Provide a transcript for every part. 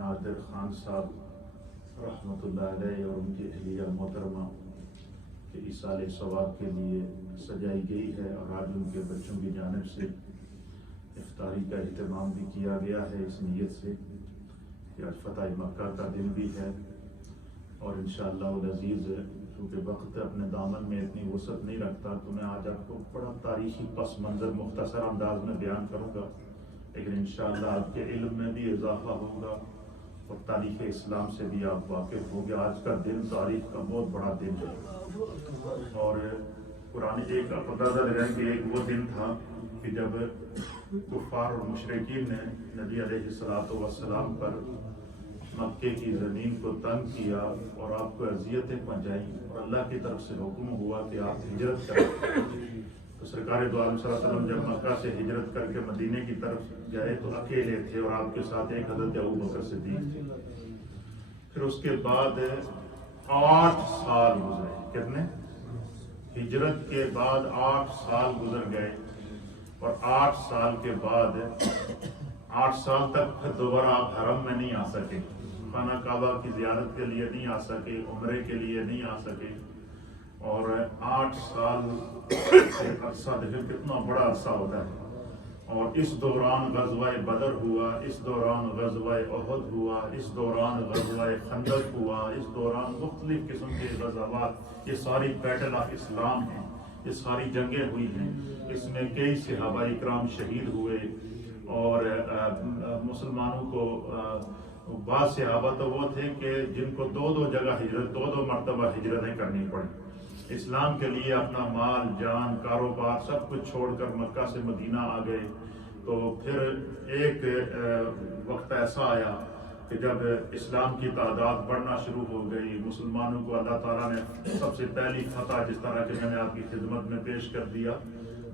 نادر خان صاحب رحمۃ اللہ علیہ اور ان کی اہلیہ محترمہ کے ایصال ثواب کے لیے سجائی گئی ہے، اور آج ان کے بچوں کی جانب سے افطاری کا اہتمام بھی کیا گیا ہے اس نیت سے کہ آج فتح مکہ کا دن بھی ہے، اور انشاءاللہ العزیز کیونکہ وقت اپنے دامن میں اتنی وسعت نہیں رکھتا تو میں آج آپ کو بڑا تاریخی پس منظر مختصر انداز میں بیان کروں گا، لیکن انشاءاللہ آپ کے علم میں بھی اضافہ ہوگا اور تاریخ اسلام سے بھی آپ واقف ہوں گے۔ آج کا دن تاریخ کا بہت بڑا دن ہے، اور قرآن ایک آپ اندازہ لگائیں کہ ایک وہ دن تھا کہ جب کفار اور مشرکین نے نبی علیہ الصلوۃ والسلام پر مکے کی زمین کو تنگ کیا اور آپ کو اذیتیں پہنچائیں، اور اللہ کی طرف سے حکم ہوا کہ آپ ہجرت کریں۔ تو سرکار دو عالم صلی اللہ علیہ وسلم جب مکہ سے ہجرت کر کے مدینے کی طرف گئے تو اکیلے تھے، اور آپ کے ساتھ ایک حضرت ابوبکر صدیق تھے۔ پھر اس کے بعد 8 سال گزرے، کتنے؟ ہجرت کے بعد 8 سال گزر گئے، اور 8 سال کے بعد 8 سال تک پھر دوبارہ آپ حرم میں نہیں آ سکے، خانہ کعبہ کی زیارت کے لیے نہیں آ سکے، عمرے کے لیے نہیں آ سکے، اور 8 سال سے عرصہ دیکھیں کتنا بڑا عرصہ ہوتا ہے۔ اور اس دوران غزوہ بدر ہوا، اس دوران غزوہ احد ہوا، اس دوران غزوہ خندق ہوا، اس دوران مختلف قسم کے غزوات، یہ ساری بیٹل آف اسلام ہیں، یہ ساری جنگیں ہوئی ہیں، اس میں کئی صحابہ اکرام شہید ہوئے، اور مسلمانوں کو بعض صحابہ تو وہ تھے کہ جن کو 2 جگہ ہجرت، 2 مرتبہ ہجرتیں کرنی پڑی، اسلام کے لیے اپنا مال جان کاروبار سب کچھ چھوڑ کر مکہ سے مدینہ آ گئے۔ تو پھر ایک وقت ایسا آیا کہ جب اسلام کی تعداد بڑھنا شروع ہو گئی، مسلمانوں کو اللہ تعالیٰ نے سب سے پہلی فتح، جس طرح کہ میں نے آپ کی خدمت میں پیش کر دیا،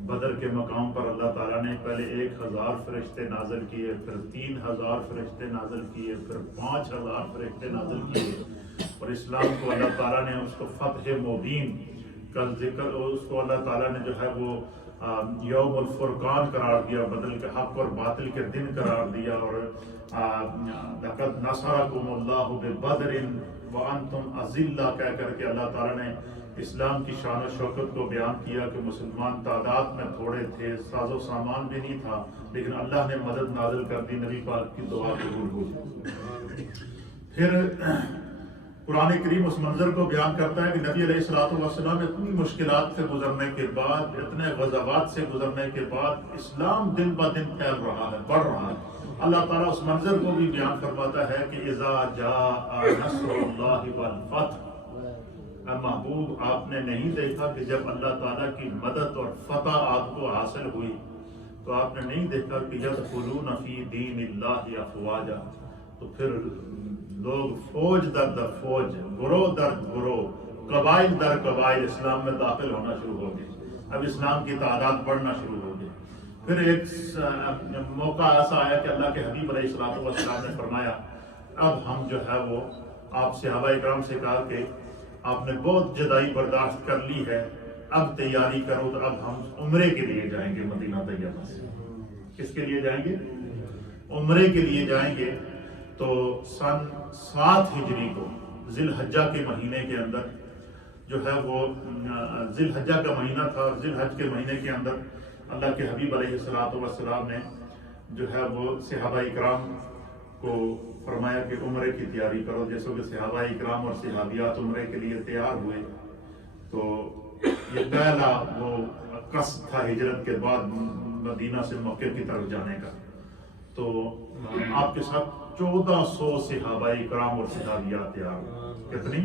بدر کے مقام پر اللہ تعالیٰ نے پہلے 1000 فرشتے نازل کیے، پھر 3000 فرشتے نازل کیے، پھر 5000 فرشتے نازل کیے، اور اسلام کو اللہ تعالیٰ نے اس کو فتح مبین کا ذکر، اس کو اللہ تعالیٰ نے جو ہے وہ یوم الفرقان قرار دیا، بدل کے حق اور باطل کے دن قرار دیا، اور لقد نصرکم اللہ ببدر وانتم اذلہ کہہ کر کے اللہ تعالیٰ نے اسلام کی شان و شوکت کو بیان کیا کہ مسلمان تعداد میں تھوڑے تھے، ساز و سامان بھی نہیں تھا، لیکن اللہ نے مدد نازل کر دی، نبی پاک کی دعا قبول ہوئی۔ پھر قرآن کریم اس منظر کو بیان کرتا ہے کہ نبی علیہ الصلوۃ والسلام اتنی مشکلات سے گزرنے کے بعد، اتنے غزوات سے گزرنے کے بعد اسلام دن بہ دن پھیل رہا ہے، بڑھ رہا ہے۔ اللہ تعالیٰ اس منظر کو بھی بیان فرماتا ہے کہ اذا جاء نصر اللہ والفتح، اے محبوب آپ نے نہیں دیکھا کہ جب اللہ تعالیٰ کی مدد اور فتح آپ کو حاصل ہوئی تو آپ نے نہیں دیکھا کہ یدخلون فی دین اللہ افواجا، تو پھر لوگ فوج در فوج، گروہ در گروہ، قبائل در قبائل اسلام میں داخل ہونا شروع ہو گئے، اب اسلام کی تعداد بڑھنا شروع ہو گئی۔ پھر ایک موقع ایسا آیا کہ اللہ کے حبیب علیہ الصلوۃ والسلام نے فرمایا اب ہم جو ہے وہ، آپ صحابہ اکرام سے کہا کہ آپ نے بہت جدائی برداشت کر لی ہے، اب تیاری کرو، تو اب ہم عمرے کے لیے جائیں گے مدینہ طیبہ سے۔ کس کے لیے جائیں گے؟ عمرے کے لیے جائیں گے۔ تو سن 7 ہجری کو ذی الحجہ کے مہینے کے اندر جو ہے وہ ذی الحجہ کا مہینہ تھا، ذی الحج کے مہینے کے اندر اللہ کے حبیب علیہ الصلوۃ والسلام نے جو ہے وہ صحابہ اکرام کو فرمایا کہ عمرے کی تیاری کرو۔ جیسے کہ صحابہ اکرام اور صحابیات عمرے کے لیے تیار ہوئے، تو یہ پہلا وہ قصد تھا ہجرت کے بعد مدینہ سے مکہ کی طرف جانے کا۔ تو آپ کے ساتھ 1400 صحابہ اکرام اور صحابیات تیار ہوئے۔ کتنی؟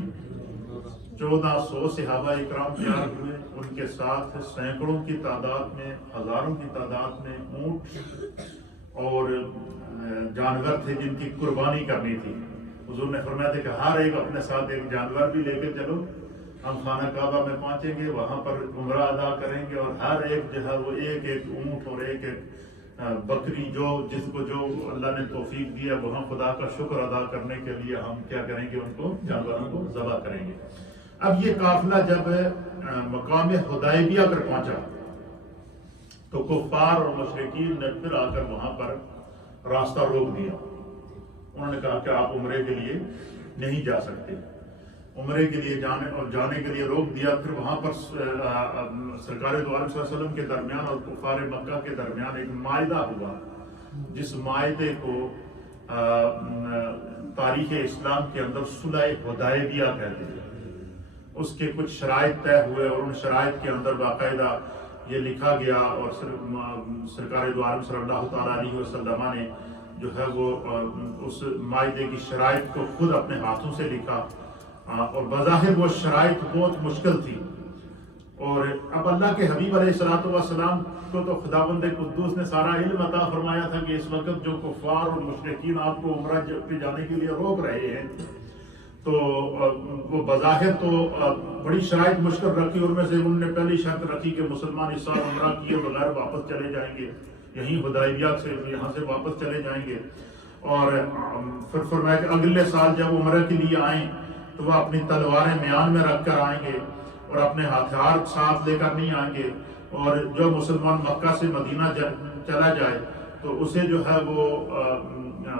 1400 صحابہ اکرام تیار ہوئے، ان کے ساتھ سینکڑوں کی تعداد میں، ہزاروں کی تعداد میں اونٹ اور جانور تھے جن کی قربانی کرنی تھی۔ حضور نے فرمایا تھا کہ ہر ایک اپنے ساتھ ایک جانور بھی لے کے چلو، ہم خانہ کعبہ میں پہنچیں گے، وہاں پر عمرہ ادا کریں گے، اور ہر ایک جو ہے وہ ایک ایک اونٹ اور ایک ایک بکری، جو جس کو جو اللہ نے توفیق دیا وہاں خدا کا شکر ادا کرنے کے لیے ہم کیا کریں گے، ان کو جانوروں کو ذبح کریں گے۔ اب یہ قافلہ جب مقام حدیبیہ پر پہنچا تو کفار اور مشرکین نے پھر آ کر وہاں پر راستہ روک دیا، انہوں نے کہا کہ آپ عمرے کے لیے نہیں جا سکتے، عمرے کے لیے جانے کے لیے روک دیا۔ پھر وہاں پر سرکار دو عالم صلی اللہ علیہ وسلم کے درمیان اور کفار مکہ کے درمیان ایک معاہدہ ہوا، جس معاہدے کو تاریخ اسلام کے اندر صلح حدیبیہ کہتے ہیں۔ اس کے کچھ شرائط طے ہوئے اور ان شرائط کے اندر باقاعدہ یہ لکھا گیا، اور سرکار دو عالم صلی اللہ تعالیٰ علیہ وسلم نے جو ہے وہ اس معاہدے کی شرائط کو خود اپنے ہاتھوں سے لکھا، اور بظاہر وہ شرائط بہت مشکل تھی۔ اور اب اللہ کے حبیب علیہ الصلوۃ والسلام کو تو خداوند قدوس نے سارا علم عطا فرمایا تھا کہ اس وقت جو کفار اور مشرکین آپ کو عمرہ پہ جانے کے لیے روک رہے ہیں، تو وہ بظاہر تو بڑی شرائط مشکل رکھی، ان میں سے انہوں نے پہلی شرط رکھی کہ مسلمان اس سال عمرہ کیے بغیر واپس چلے جائیں گے، یہیں حدیبیہ سے یہاں سے واپس چلے جائیں گے، اور پھر فرمایا کہ اگلے سال جب عمرہ کے لیے آئیں تو وہ اپنی تلواریں میان میں رکھ کر آئیں گے اور اپنے ہتھیار ساتھ لے کر نہیں آئیں گے، اور جو مسلمان مکہ سے مدینہ چلا جائے تو اسے جو ہے وہ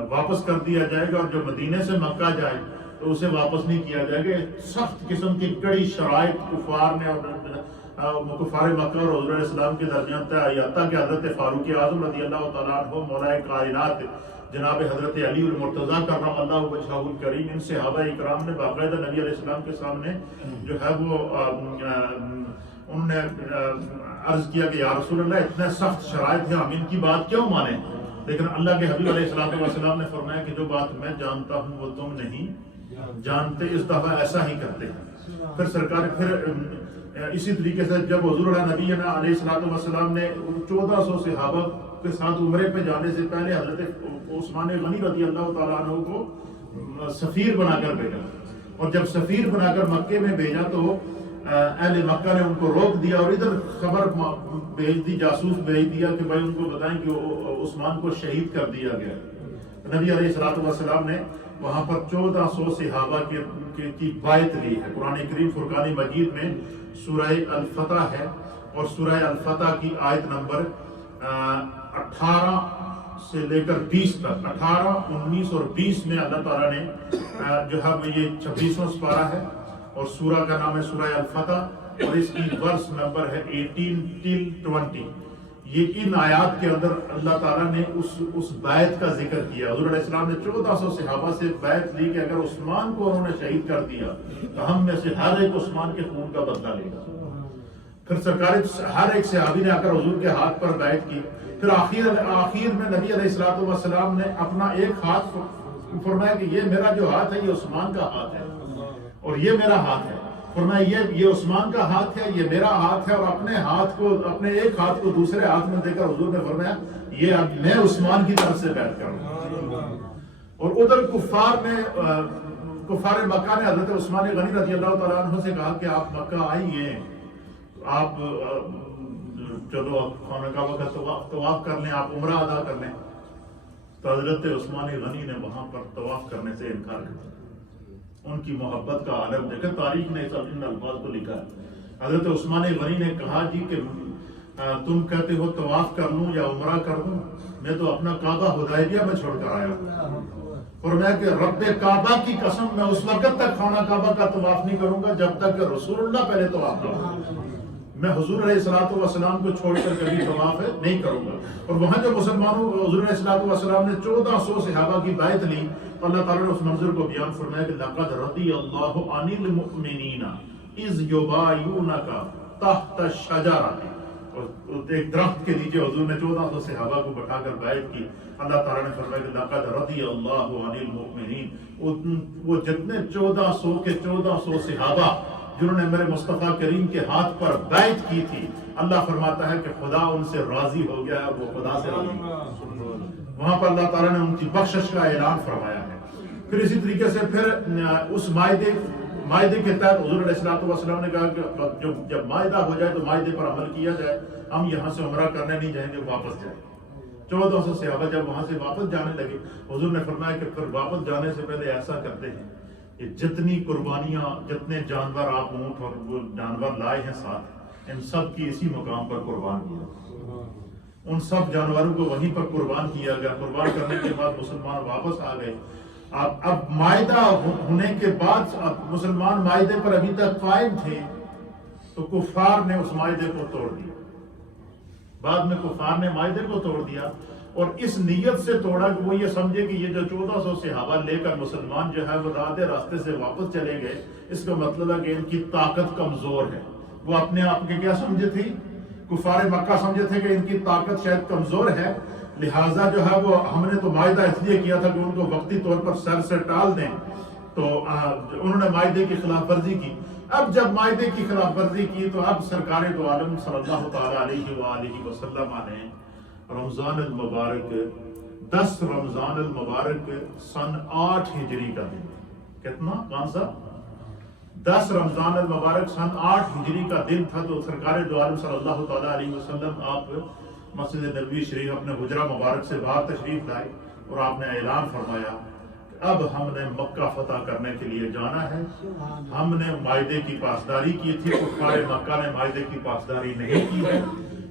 واپس کر دیا جائے گا، اور جو مدینے سے مکہ جائے تو اسے واپس نہیں کیا جائے گا۔ سخت قسم کی کڑی شرائط کفار نے اور کفار مکہ اور حضور علیہ السلام کے درمیان طے آئی، حتیٰ کہ حضرت فاروق اعظم رضی اللہ تعالیٰ عنہ مولا کائنات جناب حضرت علی المرتضیٰ کرم اللہ وجہہ الکریم، ان صحابہ اکرام نے باقاعدہ نبی علیہ السلام کے سامنے جو ہے وہ انہوں نے عرض کیا کہ یا رسول اللہ اتنے سخت شرائط ہیں، ہم ان کی بات کیوں مانیں؟ لیکن اللہ کے حبیب علیہ السلام نے فرمایا کہ جو بات میں جانتا ہوں وہ تم نہیں جانتے، اس دفعہ ایسا ہی کرتے ہیں۔ پھر سرکار اسی طریقے سے جب حضور نبی علیہ السلام نے 1400 صحابہ کے ساتھ عمرے پہ جانے سے پہلے حضرت عثمان غنی رضی اللہ تعالیٰ عنہ کو سفیر بنا کر بھیجا، اور جب سفیر بنا کر مکے میں بھیجا تو اہل مکہ نے ان کو روک دیا اور ادھر خبر بھیج دی، جاسوس بھیج دیا کہ بھائی ان کو بتائیں کہ عثمان کو شہید کر دیا گیا۔ نبی علیہ السلام نے وہاں پر 1400 صحابہ کی بیعت لی ہے۔ قرآن کریم فرقان مجید میں سورہ الفتح ہے، اور سورہ الفتح کی آیت نمبر 18 سے لے کر 20 تک، 18، 19 اور 20 میں اللہ تعالیٰ نے جو ہے یہ 26واں سپارہ ہے، اور سورہ کا نام ہے سورہ الفتح، اور اس کی ورس نمبر ہے 18 till 20۔ یہ ان آیات کے اندر اللہ تعالیٰ نے اس بیعت کا ذکر کیا۔ حضور علیہ السلام نے 1400 صحابہ سے بیعت لی کہ اگر عثمان کو انہوں نے شہید کر دیا تو ہم میں سے ہر ایک عثمان کے خون کا بدلہ لے گا۔ پھر سرکار ہر ایک صحابی نے آ کر حضور کے ہاتھ پر بیعت کی۔ پھر آخر میں نبی علیہ السلام نے اپنا ایک ہاتھ فرمایا کہ یہ میرا جو ہاتھ ہے یہ عثمان کا ہاتھ ہے، اور یہ میرا ہاتھ ہے۔ فرمایا یہ عثمان کا ہاتھ ہے، یہ میرا ہاتھ ہے، اور اپنے ایک ہاتھ کو دوسرے ہاتھ میں دے کر حضور نے فرمایا یہ اب میں عثمان کی طرف سے بیعت کروں۔ اور ادھر کفار مکہ نے حضرت عثمان غنی رضی اللہ تعالیٰ عنہ سے کہا کہ آپ مکہ آئیے، آپ چلو آپ خانہ کعبہ کا طواف کر لیں، آپ عمرہ ادا کر لیں۔ تو حضرت عثمان غنی نے وہاں پر طواف کرنے سے انکار کر دیا۔ ان کی محبت کا عالم دیکھیں، تاریخ نے ان الفاظ کو لکھا ہے۔ حضرت عثمان غنی نے کہا جی کہ تم کہتے ہو طواف کر لوں یا عمرہ کر دوں، میں تو اپنا کعبہ حدیبیہ میں چھوڑ کر آیا ہوں، اور میں کہ رب کعبہ کی قسم میں اس وقت تک خانہ کعبہ کا طواف نہیں کروں گا جب تک کہ رسول اللہ پہلے طواف کروں۔ میں حضور علیہ السلام کو چھوڑ کر کبھی طواف نہیں کروں گا۔ اور وہاں جو مسلمانوں حضور علیہ السلام نے 1400 صحابہ کی بیعت لی، اللہ تعالیٰ نے اس منظر کو بیان فرمایا کہ لَقَدْ رَضِيَ اللَّهُ عَنِ الْمُؤْمِنِينَ إِذْ يُبَايِعُونَكَ تَحْتَ الشَّجَرَةِ۔ اور ایک درخت کے نیچے حضور نے 1400 صحابہ کو بٹھا کر بیعت کی۔ اللہ تعالیٰ نے فرمایا کہ لَقَدْ رَضِيَ اللَّهُ عَنِ الْمُؤْمِنِينَ۔ وہ جتنے 1400 کے 1400 صحابہ جنہوں نے میرے مصطفیٰ کریم کے ہاتھ پر بیعت کی تھی، اللہ فرماتا ہے کہ خدا ان سے راضی ہو گیا ہے، وہ خدا سے راضی ہو گیا۔ وہاں پر اللہ تعالیٰ نے ان کی بخشش کا اعلان فرمایا ہے۔ پھر اسی طریقے سے پھر اس معاہدے کے تحت حضور علیہ السلام نے کہا کہ جب معاہدہ ہو جائے تو معاہدے پر عمل کیا جائے، ہم یہاں سے عمرہ کرنے نہیں جائیں گے، واپس جائیں۔ 1400 صحابہ جب وہاں سے واپس جانے لگے، حضور نے فرمایا کہ پھر واپس جانے سے پہلے ایسا کرتے ہیں کہ جتنی قربانیاں، جتنے جانور آپ اونٹ اور وہ جانور لائے ہیں ساتھ، ان سب کی اسی مقام پر قربان کیا۔ ان سب جانوروں کو وہیں پر قربان کیا گیا۔ قربان کرنے کے بعد مسلمان واپس آ گئے، اب معاہدہ ہونے کے بعد اب مسلمان معاہدے پر ابھی تک قائم تھے، تو کفار نے اس معاہدے کو توڑ دیا۔ بعد میں کفار نے معاہدے کو توڑ دیا اور اس نیت سے توڑا کہ وہ یہ سمجھے کہ یہ جو 1400 صحابہ لے کر مسلمان جو ہے وہ آدھے راستے سے واپس چلے گئے، اس کا مطلب ہے کہ ان کی طاقت کمزور ہے۔ وہ اپنے آپ کے کیا سمجھے تھے؟ کفار مکہ سمجھے تھے کہ ان کی طاقت شاید کمزور ہے، لہٰذا جو ہے وہ ہم نے تو معاہدہ اس لیے کیا تھا کہ ان کو وقتی طور پر سر سے ٹال دیں، تو انہوں نے معاہدے کی خلاف ورزی کی۔ اب جب معاہدے کی خلاف ورزی کی تو اب سرکار دو عالم صلی اللہ تعالیٰ علیہ وآلہ وسلم نے رمضان المبارک 10 رمضان المبارک سن 8 ہجری کا دن، کتنا؟ کون سا؟ 10 رمضان المبارک سن 8 ہجری کا دن تھا، تو سرکار دو عالم صلی اللہ تعالیٰ علیہ وسلم آپ مسجد نبوی شریف اپنے حجرہ مبارک سے باہر تشریف لائے اور آپ نے اعلان فرمایا کہ اب ہم نے مکہ فتح کرنے کے لیے جانا ہے۔ ہم نے معاہدے کی پاسداری کی تھی، کفار مکہ نے معاہدے کی پاسداری نہیں کی ہے،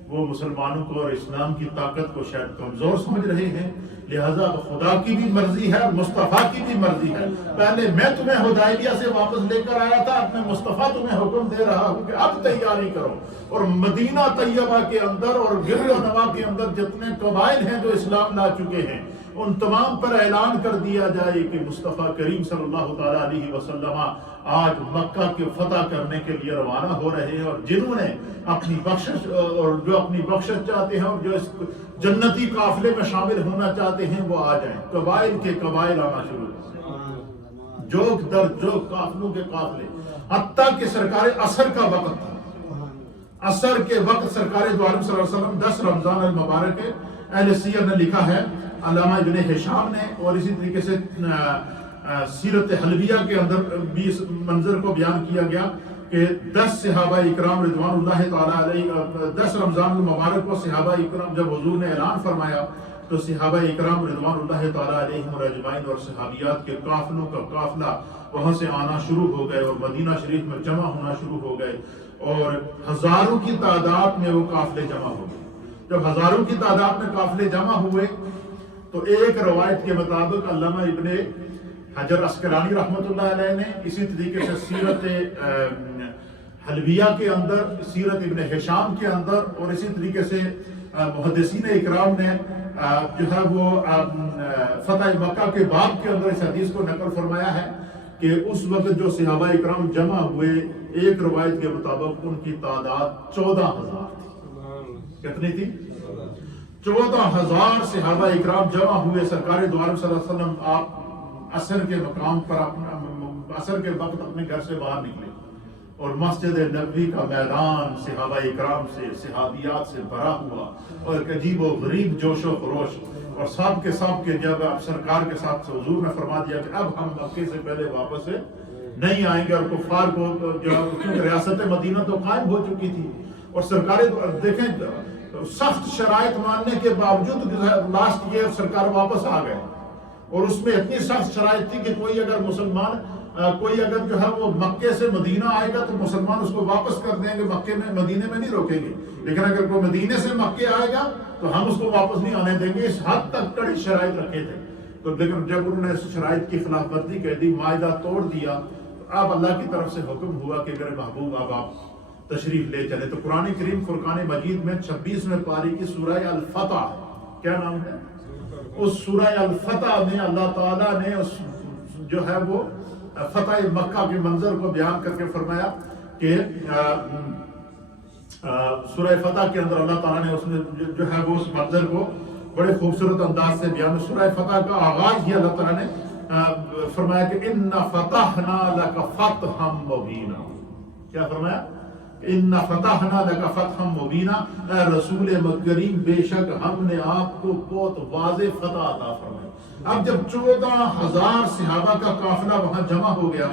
وہ مسلمانوں کو اور اسلام کی طاقت کو شاید کمزور سمجھ رہے ہیں، لہٰذا خدا کی بھی مرضی ہے، مصطفیٰ کی بھی مرضی ہے۔ پہلے میں تمہیں حدیبیہ سے واپس لے کر آیا تھا، اب میں مصطفیٰ تمہیں حکم دے رہا ہوں کہ اب تیاری کرو، اور مدینہ طیبہ کے اندر اور گرد و نواح کے اندر جتنے قبائل ہیں جو اسلام لا چکے ہیں، ان تمام پر اعلان کر دیا جائے کہ مصطفیٰ کریم صلی اللہ تعالیٰ علیہ وسلم آج مکہ کے فتح کرنے کے لیے روانہ ہو رہے ہیں، اور جنہوں نے اپنی بخشش اور جو اپنی بخشش چاہتے ہیں اور جو اس جنتی قافلے میں شامل ہونا چاہتے ہیں وہ آ جائیں۔ قبائل کے قبائل آنا شروع ہوئے، جوک در جوک، قافلوں کے قافلے، حتیٰ کہ سرکار عصر کا وقت تھا۔ عصر کے وقت سرکار دو عالم صلی اللہ علیہ وسلم 10 رمضان المبارک، اہل سیر نے لکھا ہے، علامہ ابن ہشام نے، اور اسی طریقے سے سیرت حلبیہ کے اندر بھی اس منظر کو بیان کیا گیا کہ 10 صحابہ اکرام رضوان اللہ تعالیٰ علیہ 10 رمضان المبارک کو صحابہ اکرام جب حضور نے اعلان فرمایا تو صحابہ اکرام رضوان اللہ تعالیٰ علیہم اجمعین اور صحابیات کے قافلوں کا قافلہ وہاں سے آنا شروع ہو گئے اور مدینہ شریف میں جمع ہونا شروع ہو گئے، اور ہزاروں کی تعداد میں وہ قافلے جمع ہو گئے۔ جب ہزاروں کی تعداد میں قافلے جمع ہوئے تو ایک روایت کے مطابق علامہ ابن حجر عسقلانی رحمۃ اللہ علیہ نے، اسی طریقے سے سیرت حلبیہ کے اندر، سیرت ابن ہشام کے اندر، اور اسی طریقے سے محدثین اکرام نے جو ہے وہ فتح مکہ کے باب کے اندر اس حدیث کو نقل فرمایا ہے کہ اس وقت جو صحابہ اکرام جمع ہوئے، ایک روایت کے مطابق ان کی تعداد 14,000 تھی۔ کتنی تھی؟ 14,000 صحابہ اکرام جمع ہوئے۔ سرکار دو عالم صلی اللہ علیہ وسلم آپ عصر کے مقام پر عصر کے وقت اپنے گھر سے باہر نکلے اور مسجد نبوی کا میدان صحابہ اکرام سے، صحابیات سے بھرا ہوا، اور ایک عجیب و غریب جوش و خروش، اور سب کے سب کے جب اب سرکار کے ساتھ حضور نے فرما دیا کہ اب ہم مکے سے پہلے واپس نہیں آئیں گے، اور کفار کو جو ریاست مدینہ تو قائم ہو چکی تھی، اور سرکار دیکھیں سخت شرائط ماننے کے باوجود لاسٹ ایئر سرکار واپس آ گئے، اور اس میں اتنی سخت شرائط تھی کہ کوئی اگر مسلمان کوئی اگر جو ہے وہ مکے سے مدینہ آئے گا تو مسلمان اس کو واپس کر دیں گے، مکے میں مدینے میں نہیں روکیں گے، لیکن اگر کوئی مدینے سے مکے آئے گا تو ہم اس کو واپس نہیں آنے دیں گے۔ اس حد تک کڑی شرائط رکھے تھے، تو لیکن جب انہوں نے اس شرائط کی خلاف ورزی کر دی، معاہدہ توڑ دیا، تو اب اللہ کی طرف سے حکم ہوا کہ میرے محبوب اب آپ تشریف لے چلے۔ تو قرآن کریم فرقان مجید میں 26ویں پاری کی سورہ الفتح، کیا نام ہے؟ اس سورہ الفتح میں اللہ تعالیٰ نے اس جو ہے وہ فتح مکہ کے منظر کو بیان کر کے فرمایا کہ سورہ فتح کے اندر اللہ تعالیٰ نے اس میں جو ہے وہ اس منظر کو بڑے خوبصورت انداز سے بیان۔ سورہ فتح کا آغاز ہی اللہ تعالیٰ نے فرمایا کہ ان فتحنا لک فتحا مبینا، کیا فرمایا؟ ان فتحنا لک فتحا مبینا، اے رسول کریم بے شک ہم نے آپ کو بہت واضح فتح عطا فرمائی۔ اب جب 14,000 صحابہ کا قافلہ وہاں جمع ہو گیا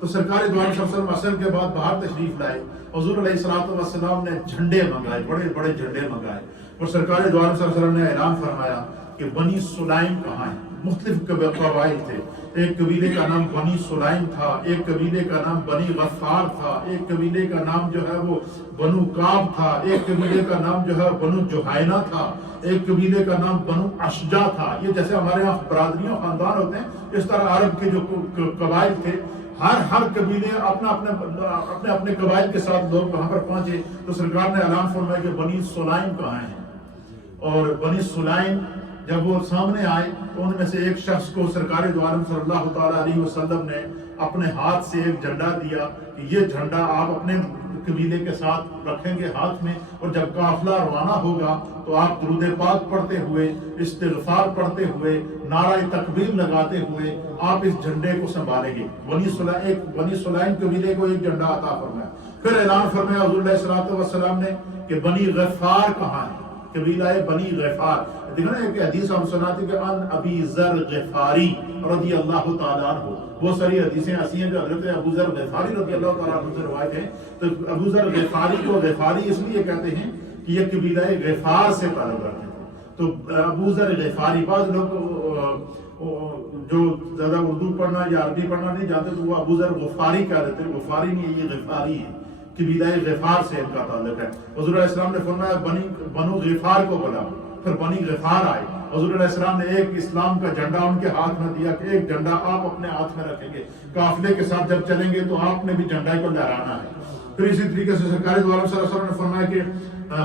تو سرکار دو عالم صلی اللہ علیہ وسلم عصر کے بعد باہر تشریف لائے، حضور علیہ الصلوۃ والسلام نے جھنڈے منگائے، بڑے بڑے جھنڈے منگائے، اور سرکار دو عالم صلی اللہ علیہ وسلم نے اعلان فرمایا کہ بنی سلیم کہاں ہیں؟ مختلف قبائل تھے. ایک قبیلے کا نام بنی سلیم تھا، ایک قبیلے کا نام بنی غفار تھا، ایک قبیلے کا نام جو ہے وہ بنو کعب تھا، ایک قبیلے کا نام جو ہے بنو جوہینہ تھا، ایک قبیلے کا نام بنو اشجع تھا. یہ جیسے ہمارے یہاں برادریاں خاندان ہوتے ہیں، اس طرح عرب کے جو قبائل تھے، ہر قبیلے اپنے قبائل کے ساتھ لوگ وہاں پر پہنچے. تو سرکار نے اعلان فرمایا کہ بنی سلیم کہاں ہیں. اور بنی سلیم جب وہ سامنے آئے تو ان میں سے ایک شخص کو سرکار دو عالم صلی اللہ تعالیٰ علیہ وسلم نے اپنے ہاتھ سے ایک جھنڈا دیا کہ یہ جھنڈا آپ اپنے قبیلے کے ساتھ رکھیں گے ہاتھ میں، اور جب قافلہ روانہ ہوگا تو آپ درود پاک پڑھتے ہوئے، استغفار پڑھتے ہوئے، نعرہ تکبیر لگاتے ہوئے آپ اس جھنڈے کو سنبھالیں گے. بنی سلیم قبیلے کو ایک جھنڈا عطا فرمایا. پھر اعلان فرمایا حضور علیہ الصلوۃ والسلام نے کہ بنی غفار کہاں ہے. قبیلہ بنی غفار، دیکھو نا ایک حدیث ہم سناتے کہ ان ابی ذر غفاری رضی اللہ تعالیٰ عنہ. بہت ساری حدیثیں ایسی ہیں جو حضرت ابو ذر غفاری رضی اللہ تعالیٰ عنہ سے روایت ہیں. تو ابو ذر غفاری کو غفاری اس لیے کہتے ہیں کہ یہ قبیلہ غفار سے تعلق رکھتے ہیں. تو ابو ذر غفاری، بعض لوگ جو زیادہ اردو پڑھنا یا عربی پڑھنا نہیں جانتے تو وہ ابو ذر غفاری کہہ دیتے ہیں. غفاری نہیں، یہ غفاری ہے، قبیلہ غفار سے ان کا تعلق ہے. حضور علیہ السلام نے فرمایا بنو غفار کو بلا. پھر بنی غفار آئے. حضور علیہ السلام نے ایک اسلام کا جھنڈا ان کے ہاتھ میں دیا کہ ایک جھنڈا آپ اپنے ہاتھ میں رکھیں گے، قافلے کے ساتھ جب چلیں گے تو آپ نے بھی جھنڈا کو لہرانا ہے. پھر اسی طریقے سے سرکار دو عالم صلی اللہ علیہ وسلم نے فرمایا کہ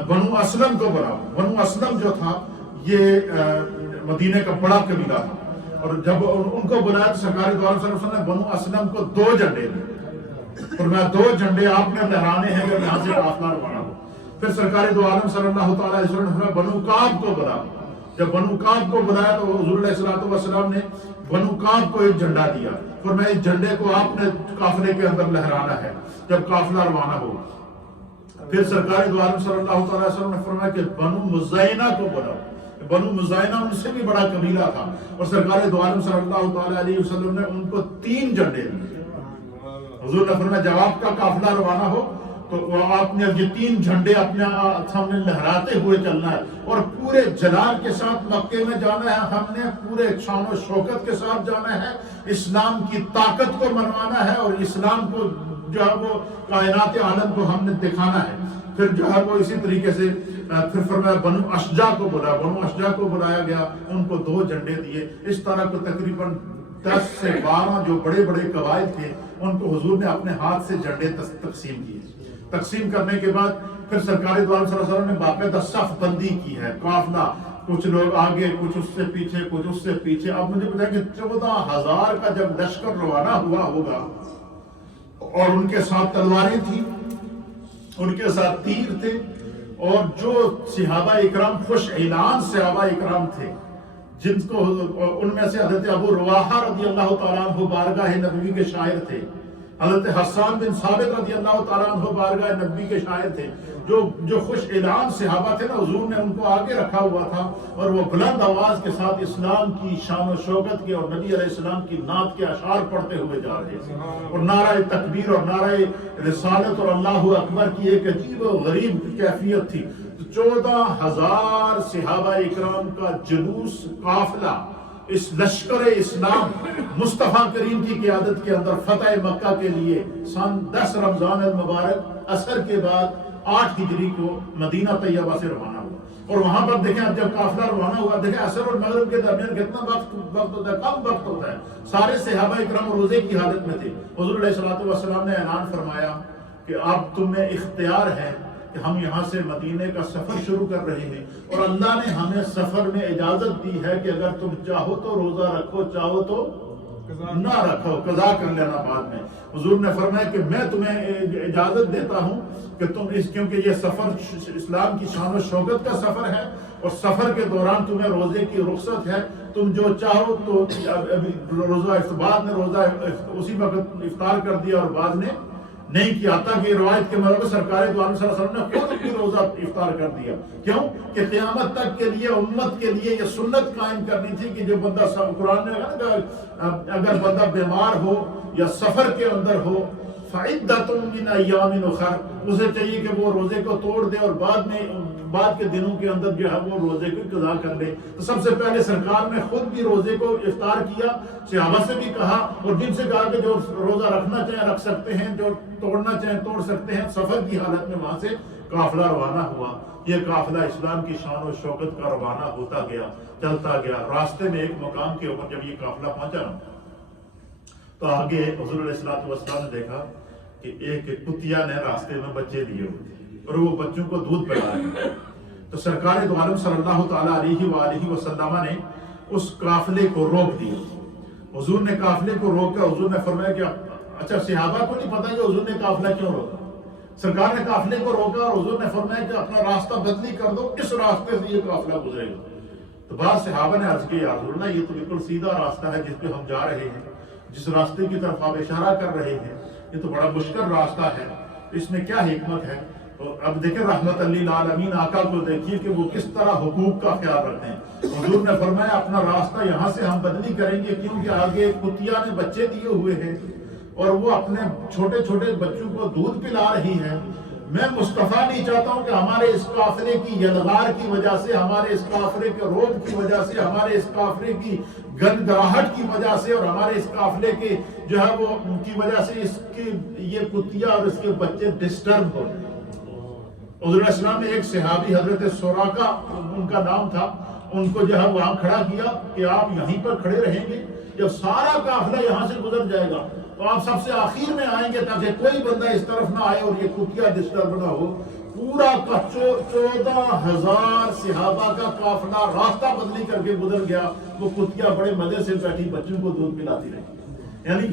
بنو اسلم کو بلاؤ. بنو اسلم جو تھا یہ مدینے کا بڑا قبیلہ تھا، اور جب ان کو بلایا تو سرکار دو عالم صلی اللہ علیہ وسلم نے بنو اسلم کو 2 جھنڈے دیے. فرمایا 2 جھنڈے آپ نے لہرانے ہیں جب یہاں سے قافلہ روانہ ہو. پھر سرکار دو عالم صلی اللہ تعالیٰ علیہ وسلم نے فرمایا بنو کعب کو بلا. جب بنو کعب کو بلایا تو حضور علیہ الصلوۃ والسلام نے بنو کعب کو ایک جھنڈا دیا. فرمایا اس جھنڈے کو آپ نے قافلے کے اندر لہرانا ہے جب قافلہ روانہ ہو. پھر سرکار دو عالم صلی اللہ تعالیٰ علیہ وسلم نے فرمایا کہ بنو مزینہ کو بلاؤ. بنو مزینہ ان سے بھی بڑا قبیلہ تھا، اور سرکار دو عالم صلی اللہ تعالیٰ علیہ وسلم نے ان کو 3 جھنڈے دیے. حضور نے فرمایا جب آپ کا قافلہ روانہ ہو تو آپ نے یہ 3 جھنڈے اپنے سامنے لہراتے ہوئے چلنا ہے، اور پورے جلال کے ساتھ مکے میں جانا ہے. ہم نے پورے شان و شوکت کے ساتھ جانا ہے، اسلام کی طاقت کو منوانا ہے، اور اسلام کو جو ہے وہ کائنات عالم کو ہم نے دکھانا ہے. پھر جو ہے وہ اسی طریقے سے پھر فرمایا بنو اشجع کو بلایا. بنو اشجع کو بلایا گیا، ان کو 2 جھنڈے دیے. اس طرح کو تقریباً 10 سے 12 جو بڑے بڑے قبائل تھے ان کو حضور نے اپنے ہاتھ سے جھنڈے تقسیم کیے. تقسیم کرنے کے بعد پھر سرکار دو عالم صلی اللہ علیہ وسلم نے باقاعدہ صف بندی کی ہے. قافلہ کچھ لوگ آگے، کچھ اس سے پیچھے، کچھ اس سے پیچھے. اب مجھے بتائیں کہ 14,000 کا جب لشکر روانہ ہوا ہوگا، اور ان کے ساتھ تلواریں تھیں، ان کے ساتھ تیر تھے، اور جو صحابہ اکرام خوش اعلان صحابہ اکرام تھے جن کو ان میں سے حضرت ابو رواحہ رضی اللہ تعالیٰ عنہ بارگاہ نبوی کے شاعر تھے، حضرت حسان بن ثابت رضی اللہ تعالیٰ عنہ بارگاہ نبی کے شاعر تھے. جو خوش اعلان صحابہ تھے نا، حضور نے ان کو آگے رکھا ہوا تھا، اور وہ بلند آواز کے ساتھ اسلام کی شان و شوکت کے اور نبی علیہ السلام کی نعت کے اشعار پڑھتے ہوئے جا رہے تھے، اور نعرہ تکبیر اور نعرہ رسالت اور اللہ اکبر کی ایک عجیب و غریب کیفیت تھی. 14,000 صحابہ اکرام کا جلوس قافلہ اس لشکر اسلام مصطفیٰ کریم کی قیادت کے اندر فتح مکہ کے لیے سن 10 رمضان المبارک عصر کے بعد 8 ہجری کو مدینہ طیبہ سے روانہ ہوا. اور وہاں پر دیکھیں اب جب قافلہ روانہ ہوا، دیکھیں عصر اور مغرب کے درمیان کتنا وقت ہوتا ہے، کم وقت ہوتا ہے. سارے صحابہ اکرام روزے کی حالت میں تھے. حضور علیہ الصلوۃ والسلام نے اعلان فرمایا کہ اب تمہیں اختیار ہے کہ ہم یہاں سے مدینے کا سفر شروع کر رہے ہیں، اور اللہ نے ہمیں سفر میں اجازت دی ہے کہ اگر تم چاہو تو روزہ رکھو، چاہو تو نہ رکھو، قضا کر لینا بعد میں. حضور نے فرمایا کہ میں تمہیں اجازت دیتا ہوں کہ تم کیونکہ یہ سفر اسلام کی شان و شوکت کا سفر ہے، اور سفر کے دوران تمہیں روزے کی رخصت ہے. تم جو چاہو تو ابھی روزہ بعد میں روزہ اسی وقت افطار کر دیا اور بعد نے نہیں کیا، تاکہ روایت کے مطابق سرکار دو عالم صلی اللہ علیہ وسلم نے خود بھی روزہ افطار کر دیا. کیوں کہ قیامت تک کے لیے امت کے لیے یہ سنت قائم کرنی تھی کہ جو بندہ قرآن نے کہا اگر بندہ بیمار ہو یا سفر کے اندر ہو فعدۃ من ایام اخر، اسے چاہیے کہ وہ روزے کو توڑ دے اور بعد کے دنوں کے اندر جو ہے وہ روزے کو قضا کر لے۔ تو سب سے پہلے سرکار نے خود بھی روزے کو افطار کیا، صحابہ سے بھی کہا اور جن سے کہا کہ جو روزہ رکھنا چاہیں رکھ سکتے ہیں، جو توڑنا چاہیں توڑ سکتے ہیں۔ سفر کی حالت میں وہاں سے قافلہ روانہ ہوا۔ یہ قافلہ اسلام کی شان و شوکت کا روانہ ہوتا گیا، چلتا گیا۔ راستے میں ایک مقام کے اوپر جب یہ قافلہ پہنچا تو آگے حضور علیہ السلام نے دیکھا کہ ایک کتیا نے راستے میں بچے دیے ہوتے اور وہ بچوں کو دودھ پلا رہے ہیں۔ تو سرکار دو عالم صلی اللہ تعالیٰ علیہ وآلہ وسلم نے اس قافلے کو روک دیا۔ حضور نے قافلے کو روکا، حضور نے فرمایا کہ اچھا صحابہ کو نہیں پتا کہ حضور نے قافلہ کیوں روکا۔ سرکار نے قافلے کو روکا اور حضور نے فرمایا کہ اپنا راستہ بدلی کر دو، اس راستے سے یہ قافلہ گزرے گا۔ تو بعض صحابہ نے عرض کیا، یا رسول اللہ یہ تو بالکل سیدھا راستہ ہے جس پہ ہم جا رہے ہیں، جس راستے کی طرف آپ اشارہ کر رہے ہیں، یہ تو بڑا مشکل راستہ ہے، اس میں کیا حکمت ہے؟ تو اب دیکھیں رحمت للعالمین آقا کو دیکھیے کہ وہ کس طرح حقوق کا خیال رکھتے ہیں۔ حضور نے فرمایا اپنا راستہ یہاں سے ہم بدلی کریں گے، کیونکہ آگے کتیا نے بچے دیے ہوئے ہیں اور وہ اپنے چھوٹے چھوٹے بچوں کو دودھ پلا رہی ہے۔ میں مصطفیٰ نہیں چاہتا ہوں کہ ہمارے اس قافلے کی یلغار کی وجہ سے، ہمارے اس قافلے کے روب کی وجہ سے، ہمارے اس قافلے کی گنگراہٹ کی وجہ سے اور ہمارے اس قافلے کے جو ہے وہ کی وجہ سے اس کی یہ کتیا اور اس کے بچے ڈسٹرب ہو۔ حضور علیہ السلام نے ایک صحابی حضرت سراقہ ان کا نام تھا، ان کو جو ہے وہاں کھڑا کیا کہ آپ یہیں پر کھڑے رہیں گے، جب سارا قافلہ یہاں سے گزر جائے گا تو آپ سب سے آخر میں آئیں گے تاکہ کوئی بندہ اس طرف نہ آئے اور یہ کتیا ڈسٹرب نہ ہو۔ پورا 14,000 صحابہ کا قافلہ راستہ بدلی کر کے گزر گیا، وہ کتیا بڑے مزے سے بیٹھی بچوں کو دودھ پلاتی رہی۔ یعنی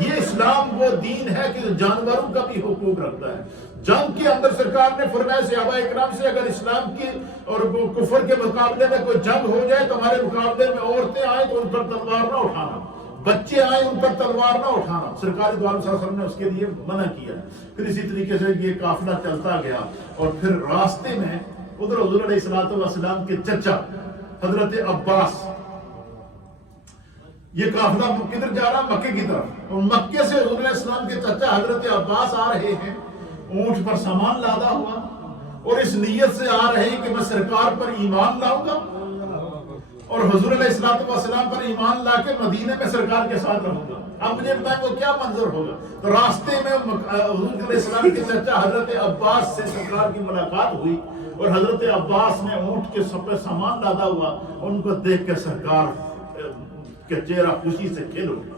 یہ اسلام وہ دین ہے کہ جانوروں کا بھی حقوق رکھتا ہے۔ جنگ کے اندر سرکار نے فرمایا صحابہ اکرام سے اگر اسلام کی اور کفر کے مقابلے میں کوئی جنگ ہو جائے تو ہمارے مقابلے میں عورتیں آئیں تو ان پر تلوار نہ اٹھانا، بچے آئیں ان پر تلوار نہ اٹھانا۔ سرکار دو عالم صلی اللہ علیہ وسلم نے اس کے لیے منع کیا۔ پھر اسی طریقے سے یہ قافلہ چلتا گیا اور پھر راستے میں ادھر حضور علیہ السلام کے چچا حضرت عباس، یہ قافلہ کدھر جا رہا؟ مکے کی طرف، اور مکے سے حضور علیہ السلام کے چچا حضرت عباس آ رہے ہیں اونٹ پر سامان لادا ہوا اور اس نیت سے آ رہے ہیں کہ میں سرکار پر ایمان لاؤں گا اور حضور علیہ السلام پر ایمان لا کے مدینے میں سرکار کے ساتھ رہوں گا۔ اب مجھے بتائیں وہ کیا منظر ہوگا؟ تو راستے میں حضور علیہ السلام کے چچا حضرت عباس سے سرکار کی ملاقات ہوئی اور حضرت عباس نے اونٹ کے سب پہ سامان لادا ہوا، ان کو دیکھ کے سرکار کے چہرہ خوشی سے کھل اٹھا۔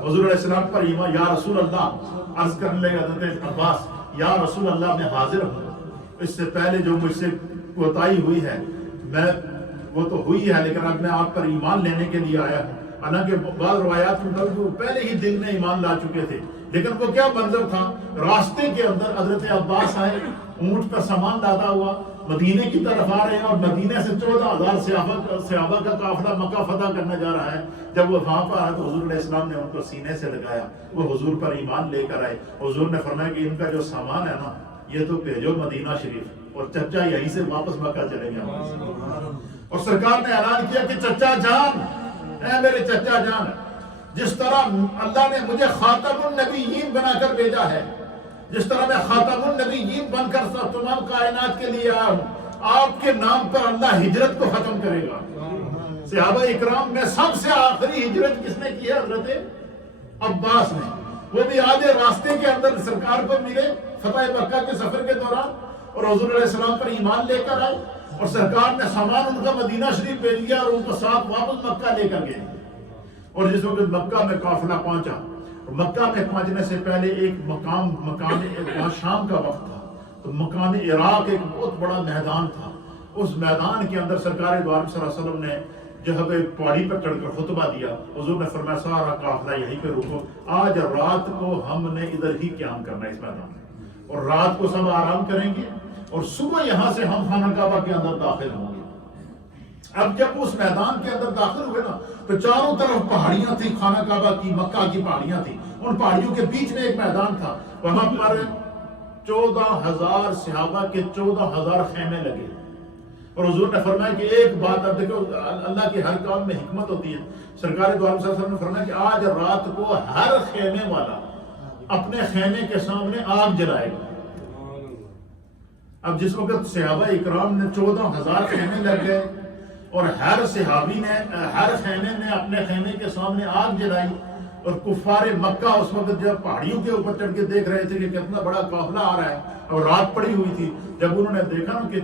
حضور علیہ السلام پر ایمان، یا رسول اللہ، عرض کرنے لگے حضرت عباس، یا رسول اللہ میں حاضر ہوں، اس سے پہلے جو مجھ سے کوتاہی ہوئی ہے میں وہ تو ہوئی ہے، لیکن اب میں آپ پر ایمان لینے کے لیے آیا ہوں۔ حالانکہ بعض روایات میں وہ پہلے ہی دل میں ایمان لا چکے تھے، لیکن وہ کیا منظر تھا؟ راستے کے اندر حضرت عباس آئے، اونٹ پر سامان لادا ہوا، مدینے کی طرف آ رہے ہیں اور مدینے سے 14,000 صحابہ کا قافلہ مکہ فتح کرنے جا رہا ہے۔ جب وہ وہاں پر آئے تو حضور علیہ السلام نے ان کو سینے سے لگایا، وہ حضور پر ایمان لے کر آئے۔ حضور نے فرمایا کہ ان کا جو سامان ہے نا یہ تو بھیجو مدینہ شریف، اور چچا یہیں سے واپس مکہ چلے گئے۔ اور سرکار نے اعلان کیا کہ چچا جان، اے میرے چچا جان، جس طرح اللہ نے مجھے خاتم النبیین بنا کر بھیجا ہے، جس طرح میں خاتم النبیین بن کر تمام کائنات کے لیے آیا ہوں، آپ کے نام پر اللہ ہجرت کو ختم کرے گا۔ صحابہ اکرام میں سب سے آخری ہجرت کس نے کی ہے؟ حضرت عباس نے۔ وہ بھی آدھے راستے کے اندر سرکار کو ملے فتح مکہ کے سفر کے دوران اور حضور علیہ السلام پر ایمان لے کر آئے، اور سرکار نے سامان ان کا مدینہ شریف بھیج دیا اور ان کو ساتھ واپس مکہ لے کر گئے۔ اور جس وقت مکہ میں قافلہ پہنچا، مکہ میں پہنچنے سے پہلے ایک مقام شام کا وقت تھا، تو مقام عراق ایک بہت بڑا میدان تھا۔ اس میدان کے اندر سرکار دو عالم صلی اللہ علیہ وسلم نے جو ہے پہاڑی پر چڑھ کر خطبہ دیا۔ حضور نے فرمایا سارا قافلہ یہیں پہ رکو، آج رات کو ہم نے ادھر ہی قیام کرنا ہے اس میدان میں، اور رات کو سب آرام کریں گے اور صبح یہاں سے ہم خانہ کعبہ کے اندر داخل ہوں گے۔ اب جب اس میدان کے اندر داخل ہوئے نا تو چاروں طرف پہاڑیاں تھیں، خانہ کعبہ کی، مکہ کی پہاڑیاں تھیں، ان پہاڑیوں کے بیچ میں ایک میدان تھا، وہاں پر 14,000 صحابہ کے 14,000 خیمے لگے۔ اور حضور نے فرمایا کہ ایک بات، اب دیکھو اللہ کی ہر کام میں حکمت ہوتی ہے۔ سرکار دو عالم صلی اللہ علیہ وسلم نے فرمایا کہ آج رات کو ہر خیمے والا اپنے خیمے کے سامنے آگ جلائے گا۔ اب جس وقت صحابہ اکرام نے 14,000 خیمے لگ گئے اور ہر صحابی نے ہر خیمے میں اپنے خیمے کے سامنے آگ جلائی، اور کفار مکہ اس وقت جب پہاڑیوں کے اوپر چڑھ کے دیکھ رہے تھے کہ کتنا بڑا قافلہ آ رہا ہے اور رات پڑی ہوئی تھی، جب انہوں نے دیکھا نا کہ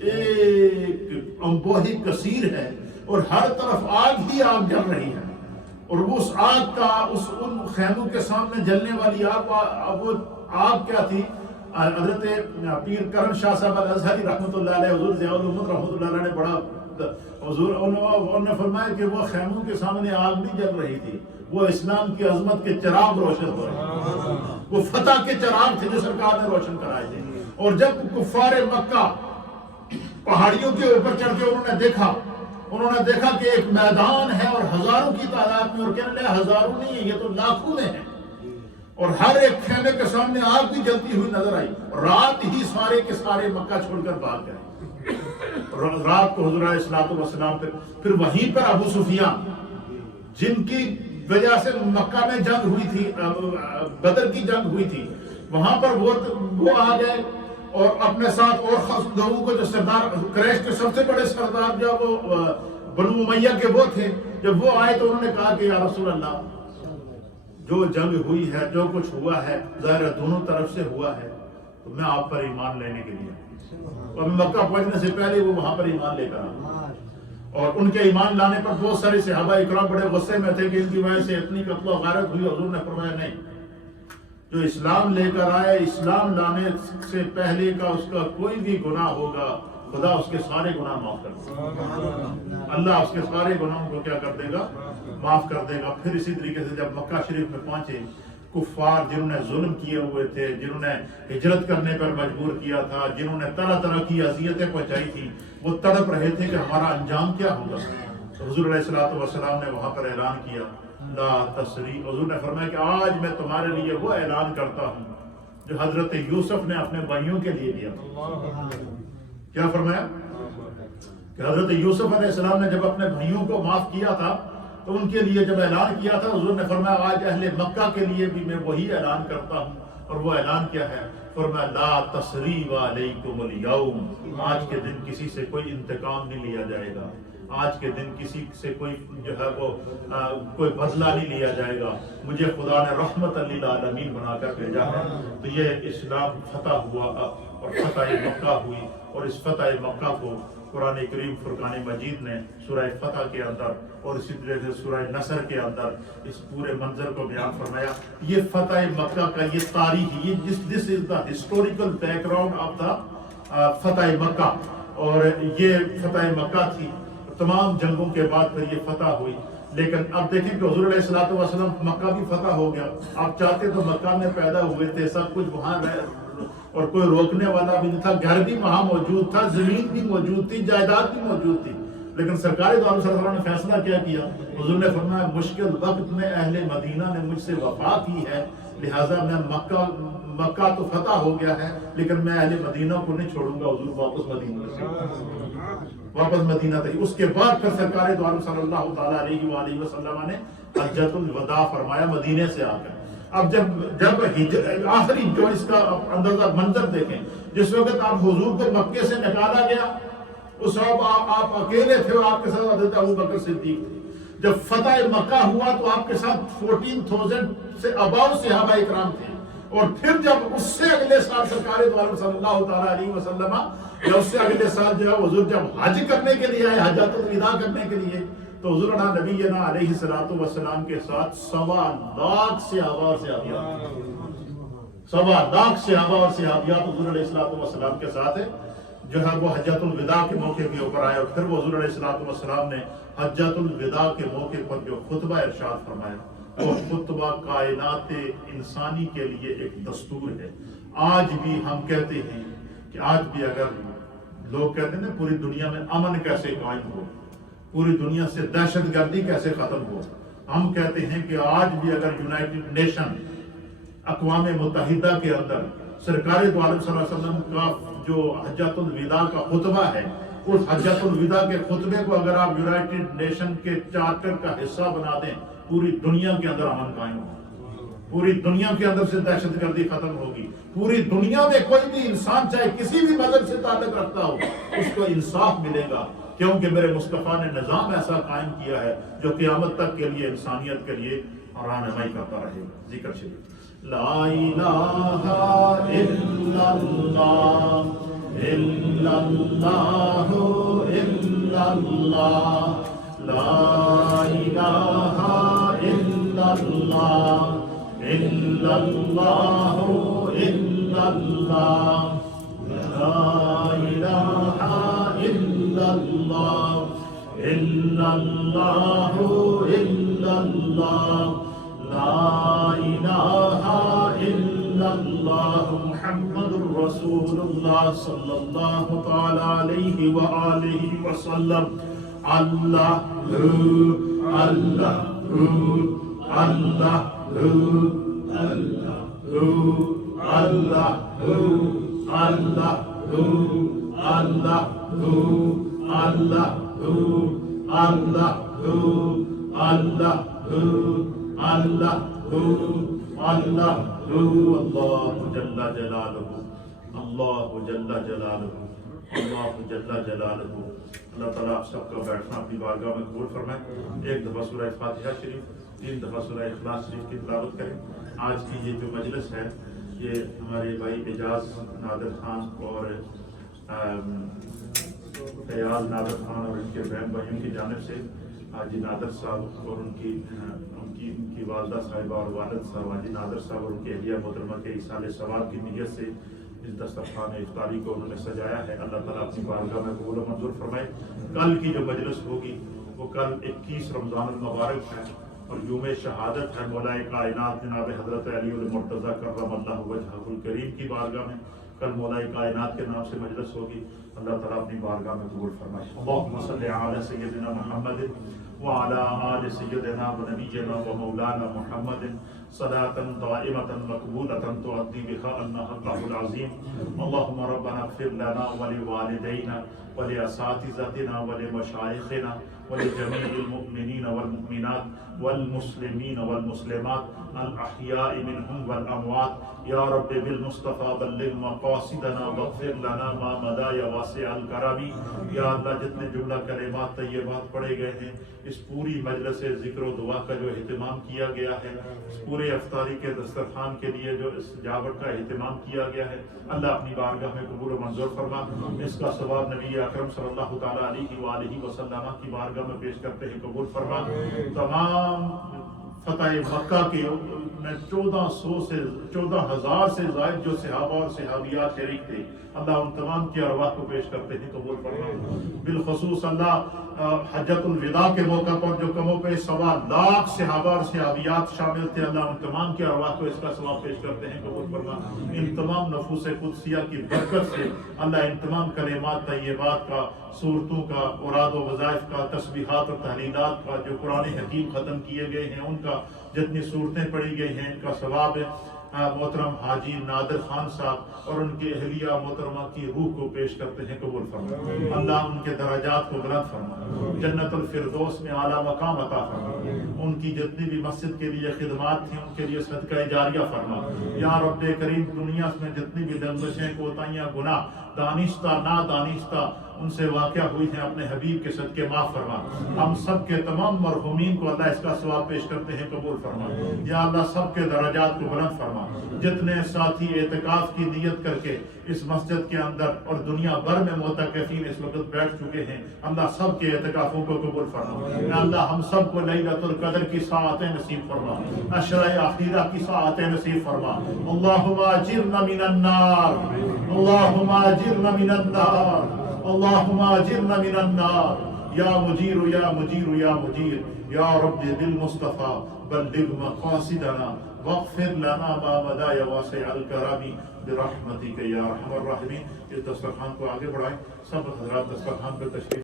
ایک انبوہی کثیر ہے اور ہر طرف آگ ہی آگ جل رہی ہے، اور اس آگ کا ان خیموں کے سامنے جلنے والی آگ، وہ آگ کیا تھی؟ حضرت پیر کرم شاہ صاحب الازہری رحمۃ اللہ علیہ، حضور ضیاء الامت رحمۃ اللہ علیہ نے بڑا حضور انہوں نے فرمایا کہ وہ خیموں کے سامنے آگ نہیں جل رہی تھی، وہ اسلام کی عظمت کے چراغ روشن ہو رہے، وہ فتح کے چراغ تھے جو سرکار نے روشن کرائے تھے۔ اور جب کفار مکہ پہاڑیوں کے اوپر چڑھ کے انہوں نے دیکھا کہ ایک میدان ہے اور ہزاروں کی تعداد میں، اور کہنے لگے ہزاروں نہیں ہے، یہ تو لاکھوں میں ہے، اور ہر ایک خیمے کے سامنے آگ بھی جلتی ہوئی نظر آئی۔ رات ہی سارے کے سارے مکہ چھوڑ کر بھاگ گئے۔ رات کو حضور علیہ الصلوۃ والسلام پھر وہیں پر ابو سفیان، جن کی وجہ سے مکہ میں جنگ ہوئی تھی، بدر کی جنگ ہوئی تھی، وہاں پر وہ آ گئے اور اپنے ساتھ اور لوگوں کو جو سردار قریش کے سب سے بڑے سردار جو وہ بنو امیہ کے وہ تھے، جب وہ آئے تو انہوں نے کہا کہ یا رسول اللہ، جو جنگ ہوئی ہے، جو کچھ ہوا ہے، ظاہر دونوں طرف سے ہوا ہے، تو میں آپ پر ایمان لینے کے لیے، اور مکہ پہنچنے سے پہلے وہ وہاں پر ایمان لے کر آئے، اور ان کے ایمان لانے پر بہت سارے صحابہ اکرام بڑے غصے میں تھے کہ ان کی وجہ سے اتنی قتل و غارت ہوئی۔ حضور نے فرمایا نہیں، جو اسلام لے کر آئے، اسلام لانے سے پہلے کا اس کا کوئی بھی گناہ ہوگا، خدا اس کے سارے گناہ معاف کر دے گا، اللہ اس کے سارے گناہوں کو کیا کر دے گا؟ معاف کر دے گا۔ پھر اسی طریقے سے جب مکہ شریف میں پہنچے، کفار جنہوں نے ظلم کیے ہوئے تھے، جنہوں نے ہجرت کرنے پر مجبور کیا تھا، جنہوں نے طرح طرح کی اذیتیں پہنچائی تھی، وہ تڑپ رہے تھے کہ ہمارا انجام کیا ہوگا۔ تو حضور علیہ الصلوۃ والسلام نے وہاں پر اعلان کیا، لا تثریب، حضور نے فرمایا کہ آج میں تمہارے لیے وہ اعلان کرتا ہوں جو حضرت یوسف نے اپنے بھائیوں کے لیے دیا تھا۔ کیا فرمایا؟ کہ حضرت یوسف علیہ السلام نے جب اپنے بھائیوں کو معاف کیا تھا تو ان کے لیے جب اعلان کیا تھا، حضور نے فرمایا آج اہل مکہ کے لیے بھی میں وہی اعلان کرتا ہوں، اور وہ اعلان کیا ہے؟ فرمایا لا تثریب علیکم اليوم، آج کے دن کسی سے کوئی انتقام نہیں لیا جائے گا، آج کے دن کسی سے کوئی جو ہے وہ کوئی بدلہ نہیں لیا جائے گا، مجھے خدا نے رحمت للعالمین بنا کر بھیجا ہے۔ تو یہ اسلام فتح ہوا اور فتح مکہ ہوئی، اور اس فتح مکہ کو قرآن کریم فرقان مجید نے سورہ فتح کے اندر اور اسی طرح سے سورہ نصر کے اندر اس پورے منظر کو بیان فرمایا۔ یہ فتح مکہ کا یہ تاریخ، یہ this is the historical background of the فتح مکہ، اور یہ فتح مکہ تھی۔ تمام جنگوں کے بعد پھر یہ فتح ہوئی، لیکن اب دیکھیں کہ حضور علیہ الصلوۃ والسلام مکہ بھی فتح ہو گیا۔ آپ چاہتے تو مکہ میں پیدا ہوئے تھے، سب کچھ وہاں اور کوئی روکنے والا بھی نہیں تھا، گھر بھی وہاں موجود تھا، زمین بھی موجود تھی، جائیداد بھی موجود تھی، لیکن سرکار دو عالم صلی اللہ علیہ وسلم نے فیصلہ کیا کیا؟ حضور نے فرمایا مشکل وقت میں اہل مدینہ نے مجھ سے وفا کی ہے، لہٰذا میں مکہ تو فتح ہو گیا ہے لیکن میں اہل مدینہ کو نہیں چھوڑوں گا، حضور واپس مدینہ تھے۔ اس کے بعد پھر سرکار دو عالم صلی اللہ تعالیٰ علیہ وآلہ وسلم نے حجۃ الوداع فرمایا مدینے سے آ کر۔ اب جب آخری جو اس کا اندازہ منظر دیکھیں، جس وقت آپ حضور کو مکے سے نکالا گیا، اس وقت آپ اکیلے تھے اور آپ کے ساتھ حضرت ابوبکر صدیق تھے۔ جب فتح مکہ ہوا تو آپ کے ساتھ 14,000 سے اباؤ صحابہ اکرام تھے، اور پھر جب اس سے اگلے سال سرکار دو عالم صلی اللہ تعالیٰ علیہ وسلم یا اس سے اگلے سال جو ہے حضور جب حج کرنے کے لیے آئے، حجۃ الوداع کرنے کے لیے، تو حضور نبینا علیہ الصلوۃ والسلام کے ساتھ 1.25 صحابہ اور صحابیات، 1.25 صحابہ اور صحابیات حضور علیہ الصلوۃ والسلام کے ساتھ جو ہے وہ حجۃ الوداع کے موقع کے اوپر آئے، اور پھر وہ حضور علیہ الصلوۃ والسلام نے حجۃ الوداع کے موقع پر جو خطبہ ارشاد فرمایا، وہ خطبہ کائنات انسانی کے لیے ایک دستور ہے۔ آج بھی ہم کہتے ہیں کہ آج بھی اگر لوگ کہتے ہیں نا پوری دنیا میں امن کیسے قائم ہو، پوری دنیا سے دہشت گردی کیسے ختم ہو، ہم کہتے ہیں کہ آج بھی اگر یونائٹڈ نیشن اقوام متحدہ کے اندر سرکار دو عالم صلی اللہ علیہ وسلم کا جو حجۃ الوداع کا خطبہ ہے، اس حجۃ الوداع کے خطبے کو اگر آپ یونائٹڈ نیشن کے چارٹر کا حصہ بنا دیں، پوری دنیا کے اندر امن قائم ہو۔ پوری دنیا کے اندر سے دہشت گردی ختم ہوگی. پوری دنیا میں کوئی بھی انسان چاہے کسی بھی مذہب سے تعلق رکھتا ہو اس کو انصاف ملے گا، کیونکہ میرے مصطفیٰ نے نظام ایسا قائم کیا ہے جو قیامت تک کے لیے انسانیت کے لیے رہنمائی کرتا رہے گا. ذکر شریف. لا الہ الا اللہ الا اللہ الا اللہ لا الہ الا اللہ الا اللہ الا اللہ لا الہ الا اللہ الا اللہ الا اللہ لا الہ الا اللہ محمد رسول اللہ صلی اللہ تعالی علیہ وآلہ وسلم. اللہ اللہ اللہ اللہ اللہ تعالیٰ آپ سب کا بیٹھنا اپنی بارگاہ میں قبول فرمائے. ایک دفعہ سورہ فاتحہ شریف، 3 دفعہ سورہ اخلاص شریف کی تلاوت کریں. آج کی یہ جو مجلس ہے یہ ہمارے بھائی اعجاز نادر خان اور فیاض نادر خان اور ان کے بہن بھائیوں کی جانب سے حاجی نادر صاحب اور ان کی والدہ صاحبہ اور والد صاحب حاجی نادر صاحب اور ان کی اہلیہ محترمہ کے ایصال ثواب کی نیت سے اس دسترخوان افطاری کو انہوں نے سجایا ہے. اللہ تعالیٰ اپنی بارگاہ میں قبول و منظور فرمائے. کل کی جو مجلس ہوگی وہ کل 21 رمضان المبارک ہے اور یوم شہادت ہے مولا کائنات جناب حضرت علی المرتضیٰ کرم اللہ وجہہ الکریم کی بارگاہ میں. کل مولا کائنات کے نام سے مجلس ہوگی. اللہ تعالیٰ اپنی بارگاہ میں قبول فرمائے. اللہم صلی علی سیدنا محمد وعلى آل سيدنا ونبينا ومولانا محمد صلاة دائمة مقبولة تؤدي بها عنا حقه العظيم. اللهم ربنا اغفر لنا ولوالدينا ولأساتذتنا ولمشايخنا ولجميع المؤمنين والمؤمنات والمسلمين والمسلمات الأحياء منهم والأموات. يا رب بالمصطفى بلغ مقاصدنا واغفر لنا ما مدى يا واسع الكرم. یا اللہ جتنے جملہ کلمات طیبات پڑھے گئے ہیں اس پوری مجلس ذکر و دعا کا جو اہتمام کیا گیا ہے، اس پورے افطاری کے دسترخوان کے لیے جو اس سجاوٹ کا اہتمام کیا گیا ہے، اللہ اپنی بارگاہ میں قبول و منظور فرما. اس کا ثواب نبی اکرم صلی اللہ تعالیٰ علیہ وآلہ وسلم کی بارگاہ میں پیش کرتے ہیں قبول فرما. تمام فتح مکہ کے میں 14,000 سے زائد جو صحابہ اور صحابیات شریک تھے، اللہ ان تمام کی ارواح کو پیش کرتے ہیں قبول فرما. بالخصوص اللہ حجۃ الوداع کے موقع پر جو کم و بیش 1.25 لاکھ صحابہ اور صحابیات شامل تھے، اللہ ان تمام کی ارواح کو اس کا ثواب پیش کرتے ہیں قبول فرما. ان تمام نفوس قدسیہ کی برکت سے اللہ ان تمام کلمات طیبات کا، صورتوں کا، اوراد و وظائف کا، تسبیحات اور تحلیلات کا جو قرآن حکیم ختم کیے گئے ہیں ان کا، جتنی صورتیں پڑھی گئی ہیں ان کا ثواب محترم حاجی نادر خان صاحب اور ان کی اہلیہ محترمہ کی روح کو پیش کرتے ہیں قبول فرما. اللہ ان کے درجات کو بلند فرما، جنت الفردوس میں اعلیٰ مقام عطا فرما. ان کی جتنی بھی مسجد کے لیے خدمات تھیں ان کے لیے صدقہ جاریہ فرما. یا رب کریم دنیا میں جتنی بھی لغزشیں، کوتاہیاں، گناہ دانستہ نادانستہ ان سے واقع ہوئی ہیں اپنے حبیب کے صدقے معاف فرما. ہم سب کے تمام مرحومین کو اللہ اس کا ثواب پیش کرتے ہیں قبول فرما. یا اللہ سب کے درجات کو بلند فرما. جتنے ساتھی اعتکاف کی نیت کر کے اس مسجد کے اندر اور دنیا بھر میں معتکفین اس وقت بیٹھ چکے ہیں، اللہ سب کے اعتکافوں کو قبول فرما. یا اللہ ہم سب کو لیلۃ القدر کی ساعتیں نصیب فرما، عشرۂ اخیرہ کی ساعتیں نصیب فرما. اللہم اجرنا من النار، اللہم اجرنا من النار، اللہم اجرنا من النار. یا مجیر یا مجیر یا مجیر. یا رب بالمصطفیٰ بلغ مقاصدنا واغفر لنا ما مدى یا واسع الکرم برحمتک یا ارحم الراحمین. اس دسترخوان کو آگے بڑھائیں. سب حضرات دسترخوان پر تشریف